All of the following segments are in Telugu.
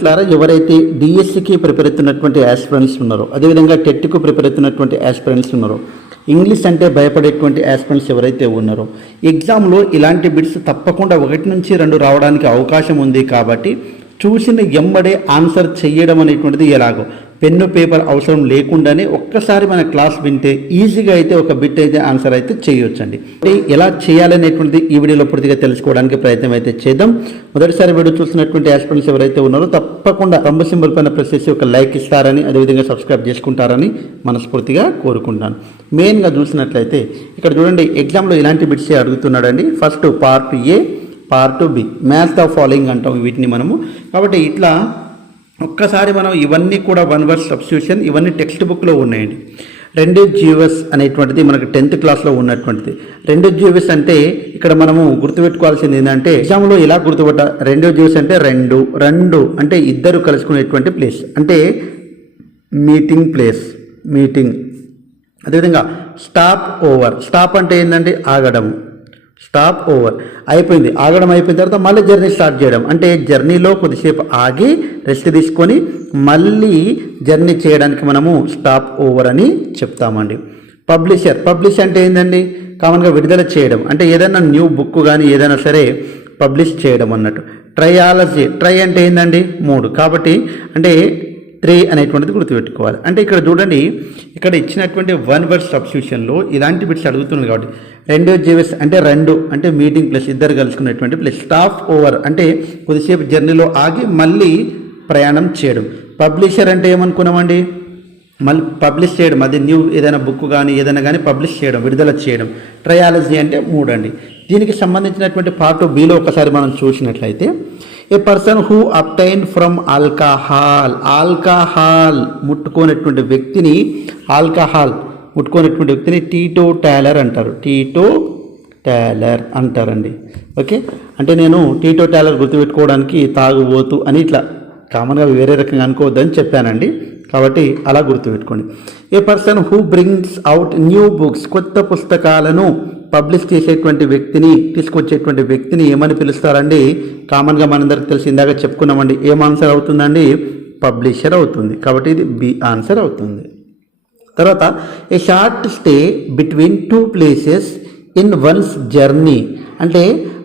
ఇట్లారా ఎవరైతే డిఎస్సికి ప్రిపేర్ అవుతున్నటువంటి యాస్పిరెంట్స్ ఉన్నారో, అదేవిధంగా టెట్కు ప్రిపేర్ అవుతున్నటువంటి యాస్పిరెంట్స్ ఉన్నారో, ఇంగ్లీష్ అంటే భయపడేటువంటి యాస్పిరెంట్స్ ఎవరైతే ఉన్నారో, ఎగ్జామ్లో ఇలాంటి బిట్స్ తప్పకుండా 1 నుంచి 2 రావడానికి అవకాశం ఉంది. కాబట్టి చూసిన ఎమ్మడే ఆన్సర్ చేయడం అనేటువంటిది ఎలాగో పెన్ను పేపర్ అవసరం లేకుండానే ఒక్కసారి మన క్లాస్ వింటే ఈజీగా అయితే ఒక బిట్ అయితే ఆన్సర్ అయితే చేయొచ్చండి. ఎలా చేయాలనేటువంటిది ఈ వీడియోలో పూర్తిగా తెలుసుకోవడానికి ప్రయత్నం అయితే చేద్దాం. మొదటిసారి వీడియో చూస్తున్నటువంటి యాస్పిరెంట్స్ ఎవరైతే ఉన్నారో తప్పకుండా రంబ సింబల్ పైన ప్రెస్ చేసి ఒక లైక్ ఇస్తారని, అదేవిధంగా సబ్స్క్రైబ్ చేసుకుంటారని మనస్ఫూర్తిగా కోరుకుంటాను. మెయిన్గా చూసినట్లయితే ఇక్కడ చూడండి, ఎగ్జామ్లో ఇలాంటి బిట్స్ అడుగుతున్నాడండి. First part A, part B, match the following అంటాం వీటిని మనము. కాబట్టి ఇట్లా ఒక్కసారి మనం ఇవన్నీ కూడా 1 వర్డ్ సబ్స్టిట్యూషన్, ఇవన్నీ టెక్స్ట్ బుక్లో ఉన్నాయండి. 2 జీవస్ అనేటువంటిది మనకు 10th క్లాస్లో ఉన్నటువంటిది. 2 జీవస్ అంటే ఇక్కడ మనము గుర్తుపెట్టుకోవాల్సింది ఏంటంటే, ఎగ్జామ్లో ఇలా గుర్తుపట్ట 2 జీవస్ అంటే రెండు అంటే ఇద్దరు కలుసుకునేటువంటి ప్లేస్, అంటే మీటింగ్ ప్లేస్, మీటింగ్. అదేవిధంగా స్టాప్ ఓవర్, స్టాప్ అంటే ఏంటంటే ఆగడం, స్టాప్ ఓవర్ అయిపోయింది, ఆగడం అయిపోయిన తర్వాత మళ్ళీ జర్నీ స్టార్ట్ చేయడం, అంటే జర్నీలో కొద్దిసేపు ఆగి రెస్ట్ తీసుకొని మళ్ళీ జర్నీ చేయడానికి మనము స్టాప్ ఓవర్ అని చెప్తామండి. పబ్లిషర్, పబ్లిష్ అంటే ఏంటండి, కామన్గా విడుదల చేయడం, అంటే ఏదైనా న్యూ బుక్ కానీ ఏదైనా సరే పబ్లిష్ చేయడం అన్నట్టు. ట్రయాలజీ, ట్రై అంటే ఏంటండి 3, కాబట్టి అంటే 3 అనేటువంటిది గుర్తుపెట్టుకోవాలి. అంటే ఇక్కడ చూడండి, ఇక్కడ ఇచ్చినటువంటి 1 వర్డ్ సబ్స్టిట్యూషన్లో ఇలాంటి బిట్స్ అడుగుతుంది. కాబట్టి 2 జీవస్ అంటే 2 అంటే మీటింగ్ ప్లేస్, ఇద్దరు కలుసుకునేటువంటి ప్లేస్. స్టాప్ ఓవర్ అంటే కొద్దిసేపు జర్నీలో ఆగి మళ్ళీ ప్రయాణం చేయడం. పబ్లిషర్ అంటే ఏమనుకున్నామండి, మళ్ళీ పబ్లిష్ చేయడం, అది న్యూ ఏదైనా బుక్ కానీ ఏదైనా కానీ పబ్లిష్ చేయడం, విడుదల చేయడం. ట్రయాలజీ అంటే 3 అండి. దీనికి సంబంధించినటువంటి పార్ట్ బిలో ఒకసారి మనం చూసినట్లయితే, a person who abstain from alcohol, alcohol ముట్టుకునేటువంటి వ్యక్తిని, ఆల్కహాల్ ముట్టుకునేటువంటి వ్యక్తిని టీటో టాలర్ అంటారు, టీటో టాలర్ అంటారండి. ఓకే, అంటే నేను టీటో టాలర్ గుర్తుపెట్టుకోవడానికి తాగుబోతు అని ఇట్లా కామన్గా వేరే రకంగా అనుకోవద్దని చెప్పానండి. కాబట్టి అలా గుర్తుపెట్టుకోండి. A person who brings out new books, కొత్త పుస్తకాలను పబ్లిష్ చేసేటువంటి వ్యక్తిని, తీసుకొచ్చేటువంటి వ్యక్తిని ఏమని పిలుస్తారండి? కామన్గా మనందరికి తెలిసి ఇందాక చెప్పుకున్నామండి, ఏం ఆన్సర్ అవుతుందండి? పబ్లిషర్ అవుతుంది. కాబట్టి ఇది బి ఆన్సర్ అవుతుంది. తర్వాత a short stay between 2 places in one's journey, అంటే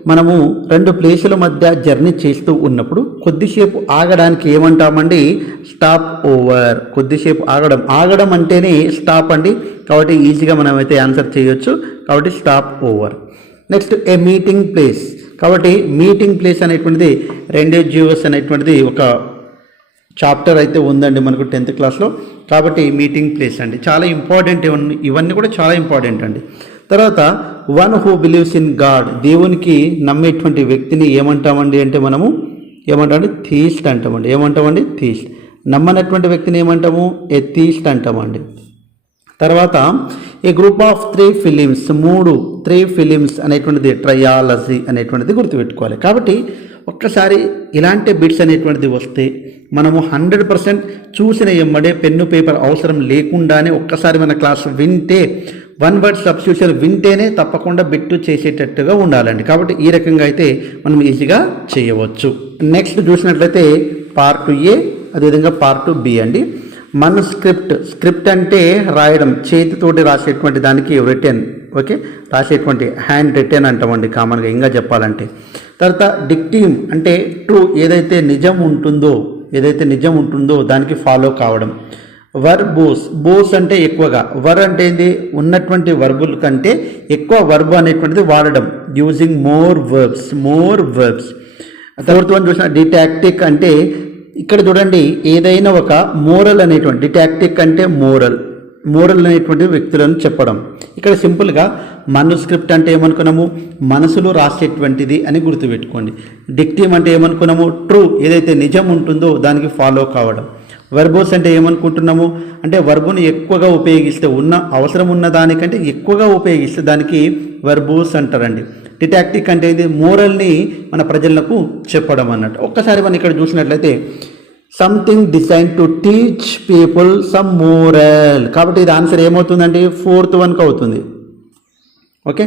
మనము 2 ప్లేసుల మధ్య జర్నీ చేస్తూ ఉన్నప్పుడు కొద్దిసేపు ఆగడానికి ఏమంటామండి? Stop over. కొద్దిసేపు ఆగడం, ఆగడం అంటేనే స్టాప్ అండి. కాబట్టి ఈజీగా మనం అయితే ఆన్సర్ చేయొచ్చు. కాబట్టి స్టాప్ ఓవర్. నెక్స్ట్ ఏ మీటింగ్ ప్లేస్, కాబట్టి మీటింగ్ ప్లేస్ అనేటువంటిది 2 జీవస్ అనేటువంటిది ఒక చాప్టర్ అయితే ఉందండి మనకు 10th క్లాస్లో. కాబట్టి మీటింగ్ ప్లేస్ అండి చాలా ఇంపార్టెంట్, ఇవన్నీ కూడా చాలా ఇంపార్టెంట్ అండి. తర్వాత 1 హూ బిలీవ్స్ ఇన్ గాడ్, దేవునికి నమ్మేటువంటి వ్యక్తిని ఏమంటామండి అంటే మనము ఏమంటామండి? థీస్ట్ అంటామండి. ఏమంటామండి? థీస్ట్. నమ్మనటువంటి వ్యక్తిని ఏమంటాము? ఎథీస్ట్ అంటామండి. తర్వాత ఏ గ్రూప్ ఆఫ్ 3 ఫిలిమ్స్, 3 ఫిలిమ్స్ అనేటువంటిది ట్రయాలజీ అనేటువంటిది గుర్తుపెట్టుకోవాలి. కాబట్టి ఒక్కసారి ఇలాంటి బిట్స్ అనేటువంటిది వస్తే మనము 100% చూసిన ఎమ్మడే పెన్ను పేపర్ అవసరం లేకుండానే ఒక్కసారి మన క్లాస్ వింటే, 1 వర్డ్ సబ్స్టిట్యూషన్ వింటేనే తప్పకుండా బిట్టు చేసేటట్టుగా ఉండాలండి. కాబట్టి ఈ రకంగా అయితే మనం ఈజీగా చేయవచ్చు. నెక్స్ట్ చూసినట్లయితే పార్ట్ ఏ, అదేవిధంగా పార్ట్ బి అండి. మన స్క్రిప్ట్ అంటే రాయడం, చేతితోటి రాసేటువంటి దానికి రిటెన్. ఓకే, రాసేటువంటి హ్యాండ్ రిటెన్ అంటామండి కామన్గా ఇంకా చెప్పాలంటే. తర్వాత డిక్టిమ్ అంటే ట్రూ, ఏదైతే నిజం ఉంటుందో దానికి ఫాలో కావడం. వర్బోస్, బోస్ అంటే ఎక్కువగా, వర్ అంటే ఏంది? ఉన్నటువంటి వర్బుల కంటే ఎక్కువ వర్బ్ అనేటువంటిది వాడడం, using more verbs. Fourth one చూసిన డిటాక్టిక్ అంటే ఇక్కడ చూడండి, ఏదైనా ఒక మోరల్ అనేటువంటి, డిటాక్టిక్ అంటే మోరల్ అనేటువంటి వ్యక్తులను చెప్పడం. ఇక్కడ సింపుల్గా మనుస్క్రిప్ట్ అంటే ఏమనుకున్నాము? మనసులో రాసేటువంటిది అని గుర్తుపెట్టుకోండి. డిక్టిమ్ అంటే ఏమనుకున్నాము? ట్రూ, ఏదైతే నిజం ఉంటుందో దానికి ఫాలో కావడం. వర్బోస్ అంటే ఏమనుకుంటున్నాము? అంటే వర్బుని ఎక్కువగా ఉపయోగిస్తే, అవసరం ఉన్న దానికంటే ఎక్కువగా ఉపయోగిస్తే దానికి వర్బోస్ అంటారండి. డిటాక్టిక్ అంటే ఇది మోరల్ని మన ప్రజలకు చెప్పడం అన్నట్టు. ఒక్కసారి మనం ఇక్కడ చూసినట్లయితే something design to teach people some moral, కాబట్టి ఇది ఆన్సర్ ఏమవుతుందండి? 4th వన్కి అవుతుంది. ఓకే,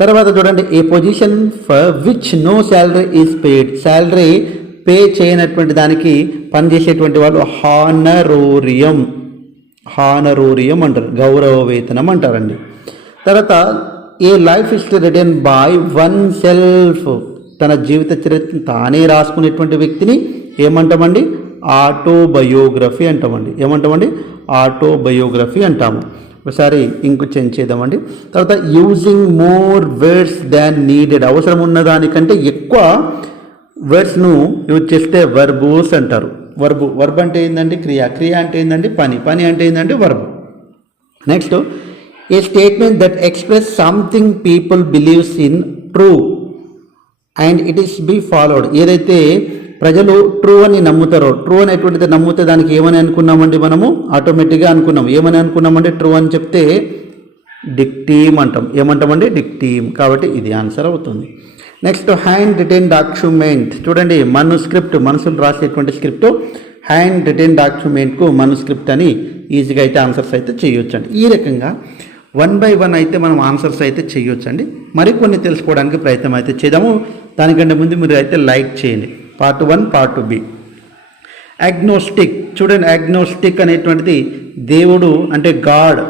తర్వాత చూడండి, a position for which no salary is paid, salary pay చేయనటువంటి దానికి పనిచేసేటువంటి వాళ్ళు హానరోరియం అంటారు, గౌరవ వేతనం అంటారండి. తర్వాత a life history written by one self, తన జీవిత చరిత్రను తానే రాసుకునేటువంటి వ్యక్తిని ఏమంటామండి? ఆటోబయోగ్రఫీ అంటామండి. ఏమంటామండి? ఆటోబయోగ్రఫీ అంటాము. ఒకసారి ఇంకు చేంజ్ చేద్దామండి. తర్వాత యూజింగ్ మోర్ వర్డ్స్ దాన్ నీడెడ్, అవసరం ఉన్న దానికంటే ఎక్కువ వర్డ్స్ను యూజ్ చేస్తే వర్బోస్ అంటారు. వర్బ్ అంటే ఏంటంటే క్రియ అంటే ఏంటంటే పని అంటే ఏంటంటే verb. Next A statement that express something people believes in true and it is be followed, ఏదైతే ప్రజలు ట్రూ అని నమ్ముతారో, ట్రూ అనేటువంటిది నమ్మితే దానికి ఏమని అనుకున్నామండి? మనము ఆటోమేటిక్గా అనుకున్నాం. ఏమని అనుకున్నామంటే ట్రూ అని చెప్తే డిక్టీమ్ అంటాం. ఏమంటామండి? డిక్టీమ్. కాబట్టి ఇది ఆన్సర్ అవుతుంది. Next hand written document. చూడండి, మనుస్క్రిప్ట్, మనసులు రాసేటువంటి స్క్రిప్ట్, హ్యాండ్ రిటెన్ డాక్యుమెంట్కు మనుస్క్రిప్ట్ అని ఈజీగా అయితే ఆన్సర్స్ అయితే చేయొచ్చండి. ఈ రకంగా 1 by 1 అయితే మనం ఆన్సర్స్ అయితే చేయొచ్చండి. మరికొన్ని తెలుసుకోవడానికి ప్రయత్నం అయితే చేద్దాము. దానికంటే ముందు మీరు అయితే లైక్ చేయండి. Part 1, part B. అగ్నోస్టిక్. చూడండి, అగ్నోస్టిక్ అనేటువంటిది దేవుడు అంటే గాడ్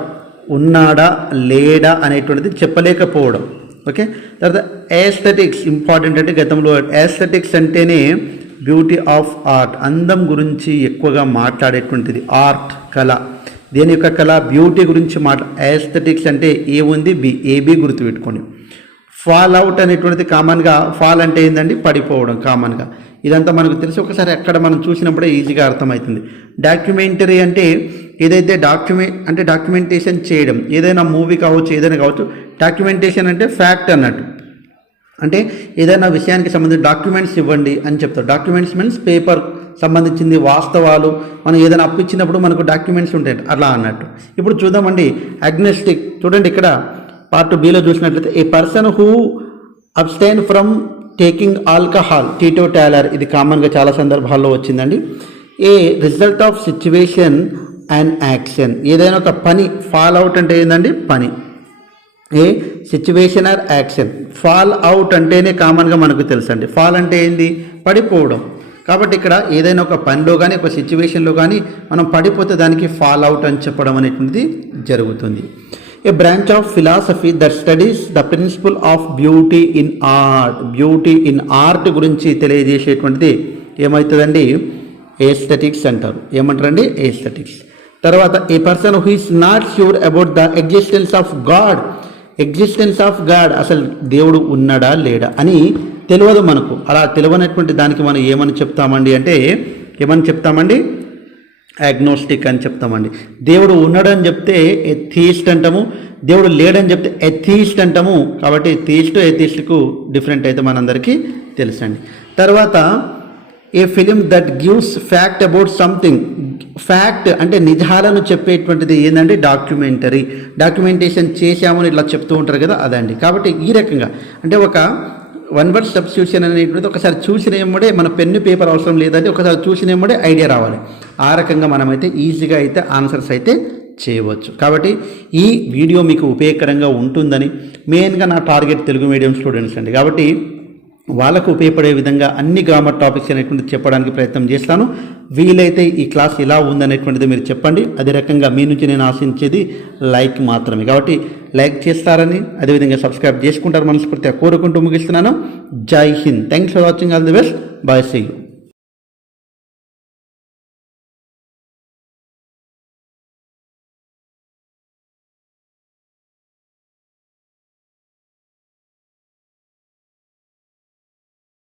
ఉన్నాడా లేడా అనేటువంటిది చెప్పలేకపోవడం. ఓకే. తర్వాత ఏస్థెటిక్స్ ఇంపార్టెంట్. అంటే గతంలో ఏస్థెటిక్స్ అంటేనే బ్యూటీ ఆఫ్ ఆర్ట్, అందం గురించి ఎక్కువగా మాట్లాడేటువంటిది. ఆర్ట్, కళ. దేని యొక్క కళ? బ్యూటీ గురించి ఏస్థెటిక్స్ అంటే ఏ ఉంది? ఏబి గుర్తుపెట్టుకోండి. ఫాల్ అవుట్ అనేటువంటిది కామన్గా, ఫాల్ అంటే ఏంటండి? పడిపోవడం కామన్గా. ఇదంతా మనకు తెలిసి ఒకసారి అక్కడ మనం చూసినప్పుడే ఈజీగా అర్థమవుతుంది. డాక్యుమెంటరీ అంటే ఏదైతే డాక్యుమెంటేషన్ చేయడం, ఏదైనా మూవీ కావచ్చు, ఏదైనా కావచ్చు. డాక్యుమెంటేషన్ అంటే ఫ్యాక్ట్ అన్నట్టు, అంటే ఏదైనా విషయానికి సంబంధించి డాక్యుమెంట్స్ ఇవ్వండి అని చెప్తారు. డాక్యుమెంట్స్ మీన్స్ పేపర్ సంబంధించింది, వాస్తవాలు. మనం ఏదైనా అప్పు ఇచ్చినప్పుడు మనకు డాక్యుమెంట్స్ ఉంటాయి, అలా అన్నట్టు. ఇప్పుడు చూద్దామండి అగ్నోస్టిక్. చూడండి, ఇక్కడ పార్ట్ బిలో చూసినట్లయితే a person who abstain from taking alcohol, teetotaller. ఇది కామన్గా చాలా సందర్భాల్లో వచ్చిందండి. A result of situation and action, ఏదైనా ఒక పని. ఫాల్ అవుట్ అంటే ఏంటండి? పని. A situation or action. Fall out అంటేనే కామన్గా మనకు తెలుసు అండి. ఫాల్ అంటే ఏంది? పడిపోవడం. కాబట్టి ఇక్కడ ఏదైనా ఒక పనిలో కానీ ఒక సిచ్యువేషన్లో కానీ మనం పడిపోతే దానికి ఫాల్ అవుట్ అని చెప్పడం అనేటువంటిది జరుగుతుంది. A branch of philosophy that studies the principle of beauty in art. Beauty in art గురించి తెలియజేసేటువంటిది ఏమవుతుందండి? ఏస్థెటిక్స్ అంటారు. ఏమంటారండి? ఏస్థెటిక్స్. తర్వాత a person who is not sure about the existence of God. Existence of God, అసలు దేవుడు ఉన్నాడా లేడా అని తెలియదు మనకు. అలా తెలియనటువంటి దానికి మనం ఏమని చెప్తామండి అంటే అగ్నోస్టిక్ అని చెప్తామండి. దేవుడు ఉన్నాడని చెప్తే ఎథీస్ట్ అంటాము, దేవుడు లేడని చెప్తే ఎథీస్ట్ అంటాము. కాబట్టి థీస్ట్ ఎథీస్ట్కు డిఫరెంట్ అయితే మనందరికీ తెలుసండి. తర్వాత a film that gives fact about something. Fact అంటే నిజాలను చెప్పేటువంటిది ఏంటంటే డాక్యుమెంటరీ. డాక్యుమెంటేషన్ చేశామని ఇట్లా చెప్తూ ఉంటారు కదా, అదండి. కాబట్టి ఈ రకంగా అంటే ఒక 1 word సబ్స్టిట్యూషన్ అనేటువంటిది ఒకసారి చూసిన ఏమడే, మన పెన్ను పేపర్ అవసరం లేదంటే ఒకసారి చూసిన ఏమడే ఐడియా రావాలి. ఆ రకంగా మనమైతే ఈజీగా అయితే ఆన్సర్స్ అయితే చేయవచ్చు. కాబట్టి ఈ వీడియో మీకు ఉపయోగకరంగా ఉంటుందని, మెయిన్గా నా టార్గెట్ తెలుగు మీడియం స్టూడెంట్స్ అండి. కాబట్టి వాళ్ళకు ఉపయోగపడే విధంగా అన్ని గ్రామర్ టాపిక్స్ అనేటువంటిది చెప్పడానికి ప్రయత్నం చేస్తాను. వీలైతే ఈ క్లాస్ ఇలా ఉందనేటువంటిది మీరు చెప్పండి. అదే రకంగా మీ నుంచి నేను ఆశించేది లైక్ మాత్రమే. కాబట్టి లైక్ చేస్తారని, అదేవిధంగా సబ్స్క్రైబ్ చేసుకుంటారు మనస్ఫూర్తిగా కోరుకుంటూ ముగిస్తున్నాను. జై హింద్. Thanks for watching. All the best. Bye. See you.